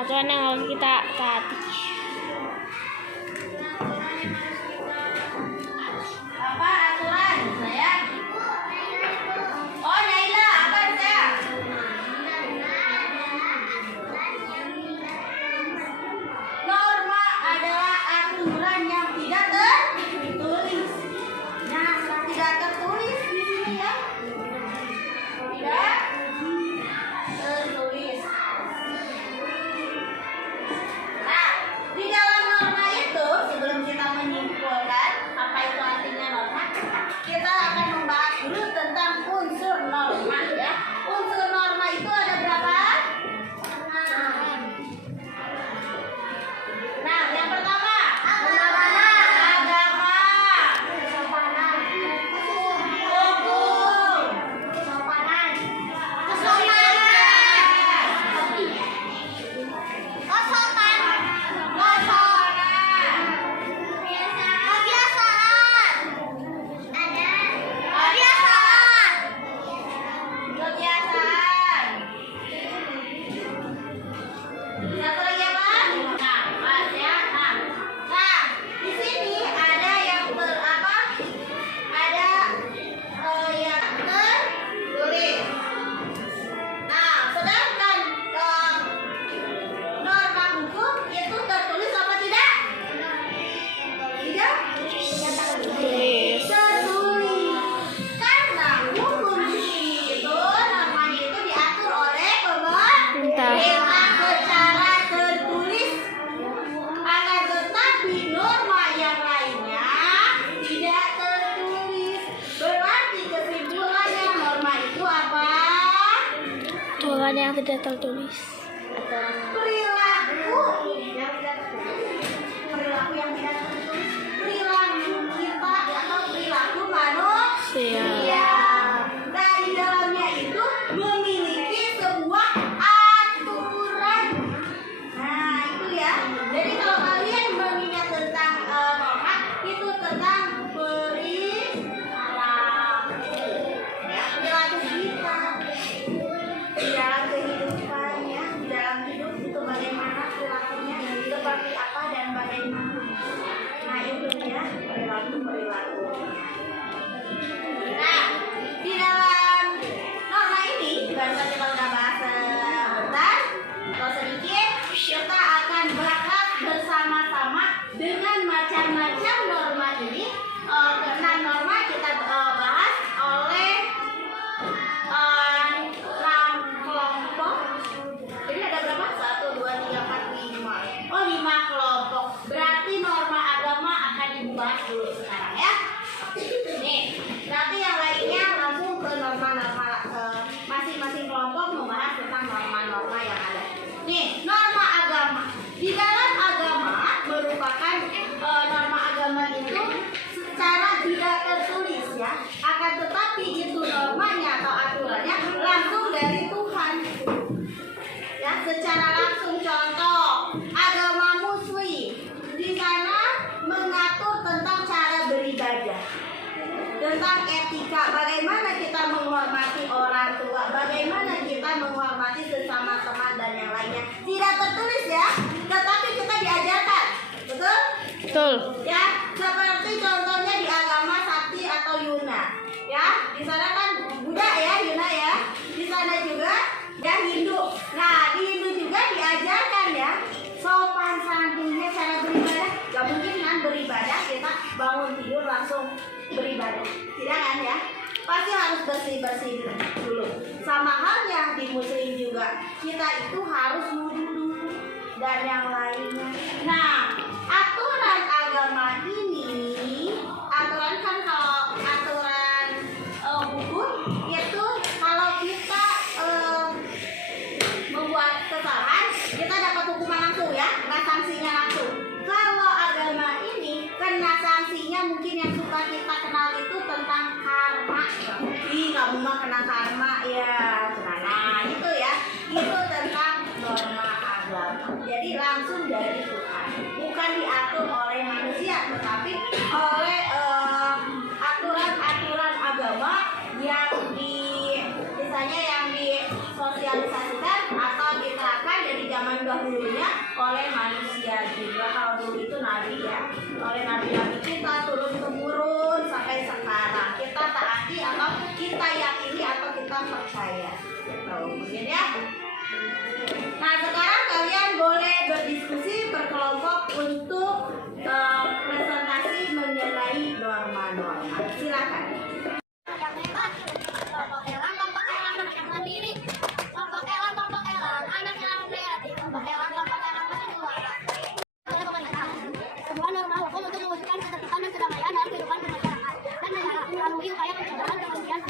peraturan yang harus kita taati. Apa aturan saya? Oh Naila, apa saya? Norma adalah aturan yang tidak tertulis. Nah, tidak tertulis di sini ya. Tidak tertulis. Nah, di dalam norma itu sebelum kita menyimpulkan apa itu artinya norma, kita akan membahas dulu tentang unsur norma ya. Unsur norma itu ada berapa? Nah, yang pertama agama, hukum, kesopanan, kebiasaan. Satu lagi apa? Nah, Mas ya. Nah, di sini ada yang ada yang tertulis. Nah, sedangkan norma hukum itu tertulis apa tidak? Tidak? Tulis. Tertulis. Karena hukum di sini itu normanya itu diatur oleh pemerintah secara tertulis. Akan tetapi norma yang lainnya tidak tertulis. Berarti kesimpulannya norma itu apa? Aturan yang tidak tertulis. Perilaku yang tidak tertulis. Perilaku yang tidak tertulis. Perilaku kita atau perilaku manusia. Nah, di dalamnya itu memiliki sebuah aturan. Nah, itu ya. Jadi kalau kalian mengingat tentang norma, itu tentang perilaku. Ya, perilaku kita. Di dalam kehidupan ya, di dalam hidup itu bagaimana perilakunya, seperti apa dan bagaimana. Nah, itu ya perilaku. Nah, di dalam norma ini baru saja kita udah bahas sebentar atau sedikit, kita akan bahas bersama-sama dengan macam-macam norma ini. Keenam norma kita bahas oleh 6 kelompok. Jadi ada berapa? 1, 2, 3, 4, 5. Oh, 5 kelompok. Berarti norma agama akan dibahas dulu sekarang ya. Nih, berarti yang lainnya langsung ke norma-norma masing-masing kelompok membahas tentang norma-norma yang ada. Nih, norma agama. Di dalam agama merupakan norma agama itu secara tidak tertulis ya. Akan tetapi itu normanya atau aturannya langsung dari Tuhan. Ya, secara langsung contoh agama Muslim. Di sana mengatur tentang cara beribadah. Tentang etika, bagaimana kita menghormati orang tua, bagaimana kita menghormati sesama teman dan yang lainnya. Tidak tertulis ya, tetapi kita diajarkan. Betul? Betul. Ya, seperti contohnya di agama Sakti atau Yuna. Ya, di sana kan Buddha ya, Yuna ya. Di sana juga ya Hindu. Nah, di Hindu juga diajarkan ya sopan santunnya cara beribadah. Gak mungkin kan beribadah kita bangun tidur langsung beribadah, tidak kan ya? Pasti harus bersih-bersih dulu. Sama halnya di Muslim juga, kita itu harus wudu dulu dan yang lainnya. Nah, aturan agama ini, aturan kan kalau aturan hukum itu kalau kita membuat kesalahan, kita dapat hukuman langsung ya, nggak sanksinya langsung. Kalau agama ini kena sanksinya, mungkin yang suka kita kenal itu tentang karma. Ih, kamu mah kena karma ya. Nah, itu ya, itu tentang norma agama. Jadi langsung dari Tuhan, bukan diatur oleh manusia, tetapi oleh aturan-aturan agama yang misalnya yang disosialisasikan atau diterapkan dari zaman dahulunya oleh manusia juga. Kalau dulu itu nabi ya, oleh nabi-nabi kita turun temurun sampai sekarang. Kita taati atau kita yakini atau kita percaya. Kemudian ya. Nah sekarang kalian boleh berdiskusi berkelompok untuk presentasi mengenai norma-norma. Silakan. Sebuah norma hukum untuk mewujudkan ketertiban dan kedamaian dalam kehidupan bermasyarakat dan negara melalui upaya pencegahan kemudian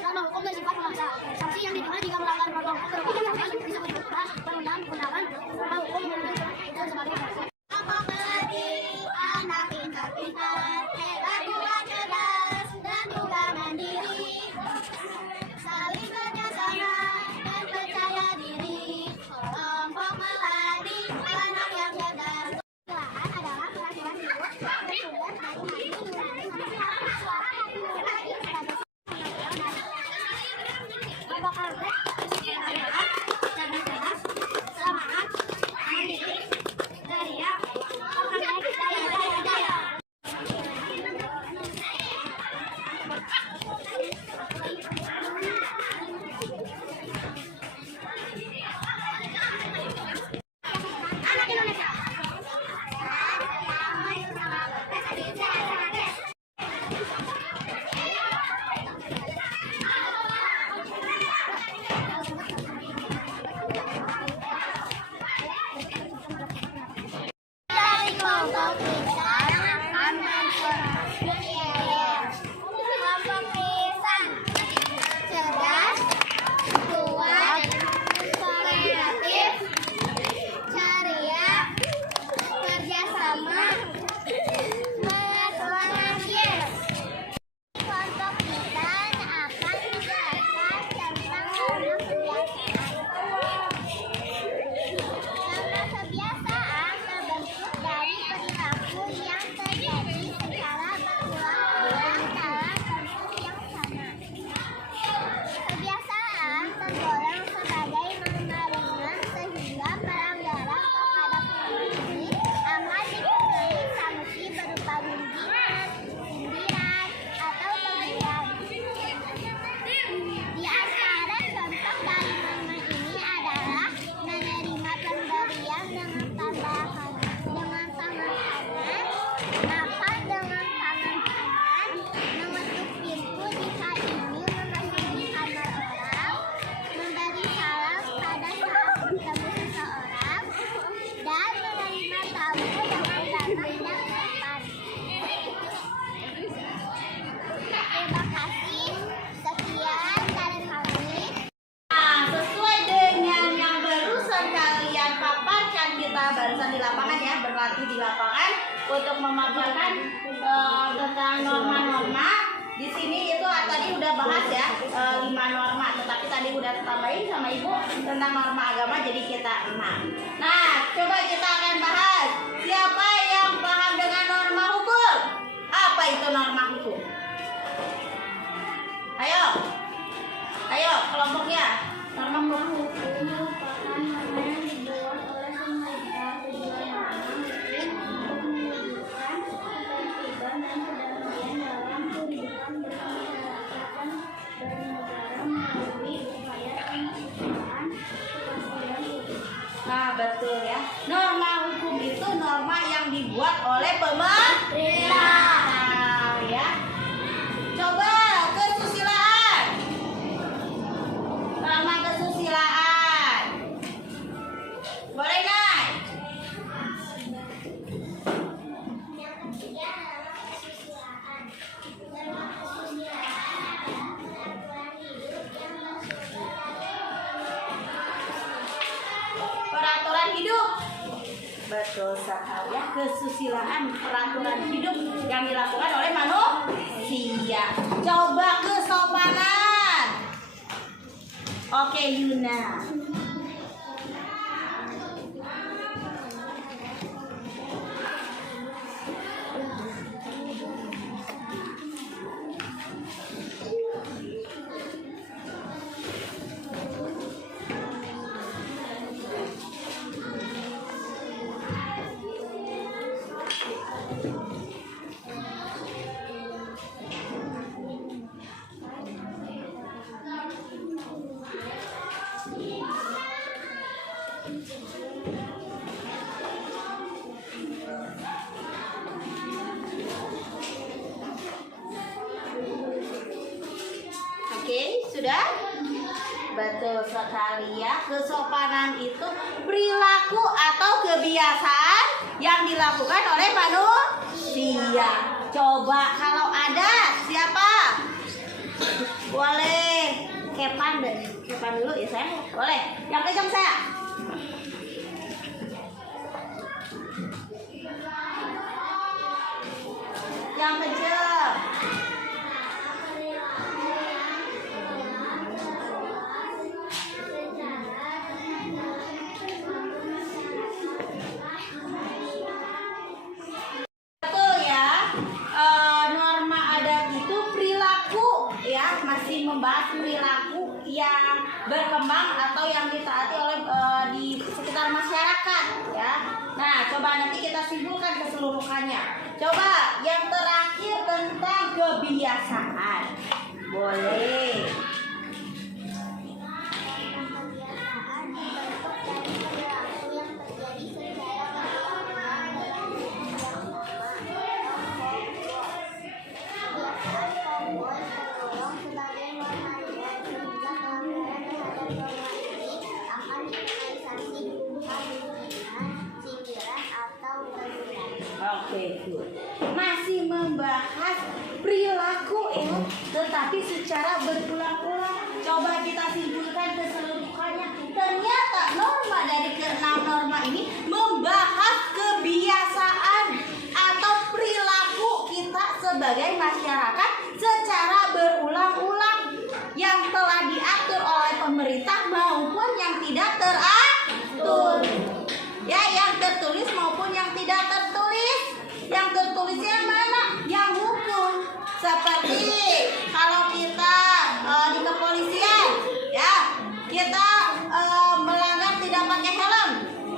norma hukum bersifat memaksa. Sanksi yang diterima jika melanggar norma hukum berupa disebut pula perundang-undangan norma hukum dan sebagainya. Anak pintar-pintar, hebat juga cerdas dan juga mandiri, saling kerjasama dan percaya diri, kelompok melati anak yang cerdas. Kecelakaan adalah kelahiran hidup bersumber dari hati nurani suara hati nurani sebagai berbakal sehat, cerdas, semangat, mandiri, ceria, pokoknya jaya. Anak Indonesia. Dari kelompok pisang aman kelompok pisang cerdas, kuat, kreatif, ceria, kerjasama, semangat, yes. Kelompok pisang akan menjelaskan tentang norma kebiasaan. Norma kebiasaan terbentuk dari perilaku yang terjadi secara berulang-ulang dalam bentuk yang sama. Kebiasaan tergolong sebagai norma ringan sehingga pelanggaran terhadap norma ini amat dikenai sanksi berupa bimbingan, sindiran, atau teguran. Di antara contoh dari norma ini adalah menerima pemberian dengan tambahan dengan tangan kanan, makan dengan tangan kanan, mengetuk pintu jika ingin memasuki kamar orang, memberi salam pada saat bertemu seseorang, dan menerima tamu dengan ramah dan sopan. Terima kasih. Sekian dari kami. Nah, sesuai dengan yang barusan kalian paparkan, kita barusan di lapangan ya, berlatih di lapangan untuk memaparkan tentang norma-norma. Di sini itu tadi udah bahas ya 5 norma, tetapi tadi udah tambahin sama ibu tentang norma agama, jadi kita 6. Nah, coba kita akan bahas siapa yang paham dengan norma hukum. Apa itu norma hukum? Ayo kelompoknya. Norma hukum merupakan norma yang dibuat oleh pemerintah tujuannya untuk mewujudkan ketertiban dan kedamaian dalam kehidupan bermasyarakat dan bernegara melalui upaya penciptaan kepastian hukum. Nah, betul ya. Norma hukum itu norma yang dibuat oleh pemerintah. Nah, ya. Coba kesusilaan. Norma kesusilaan. Boleh naik? Yang ketiga adalah kesusilaan. Norma kesusilaan adalah peraturan hidup yang bersumber dari Peraturan hidup. Betul sekali ya, kesusilaan peraturan hidup yang dilakukan oleh manusia. Coba kesopanan. Oke, Yuna. Oke, sudah? Betul sekali ya. Kesopanan itu perilaku atau kebiasaan yang dilakukan oleh manusia. Coba kalau ada siapa? Boleh. Kepan deh. Kepan dulu ya sayang. Boleh. Yang kencang saya. Yang kencang. Betul ya. Norma adat itu perilaku ya, masih membahas perilaku yang berkembang atau yang ditaati oleh di sekitar masyarakat ya. Nah, coba nanti kita simpulkan keseluruhannya. Coba yang terakhir tentang kebiasaan. Boleh. Oke, good. Masih membahas perilaku ya, tetapi secara berulang-ulang. Coba kita simpulkan keseluruhannya. Ternyata norma dari keenam norma ini membahas kebiasaan atau perilaku kita sebagai masyarakat secara berulang-ulang yang telah diatur oleh pemerintah maupun yang tidak teratur. Ya, yang tertulis maupun yang tidak tertulis. Yang tertulisnya mana? Yang hukum. Seperti kalau kita di kepolisian, ya, kita melanggar tidak pakai helm,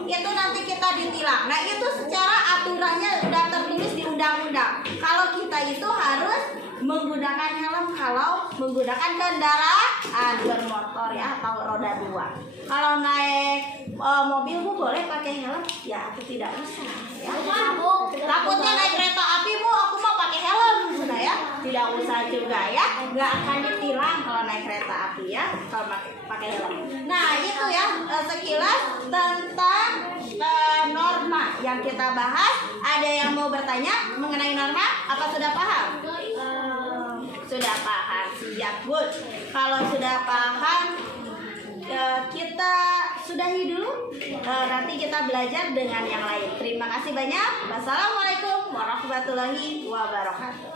itu nanti kita ditilang. Nah, itu secara aturannya sudah tertulis di undang-undang. Kalau kita itu harus menggunakan helm kalau menggunakan kendaraan bermotor ya, atau roda 2. Kalau naik mobil Bu boleh pakai helm? Ya, aku tidak usah ya. Takutnya naik kereta api Bu, aku mau pakai helm sudah ya. Tidak usah juga ya. Nggak akan ditilang kalau naik kereta api ya, kalau pakai helm. Nah, itu ya sekilas tentang norma yang kita bahas. Ada yang mau bertanya mengenai norma? Apa sudah paham? Sudah paham, siap good. Kalau sudah paham, kita sudahi dulu. Nanti kita belajar dengan yang lain. Terima kasih banyak. Wassalamualaikum warahmatullahi wabarakatuh.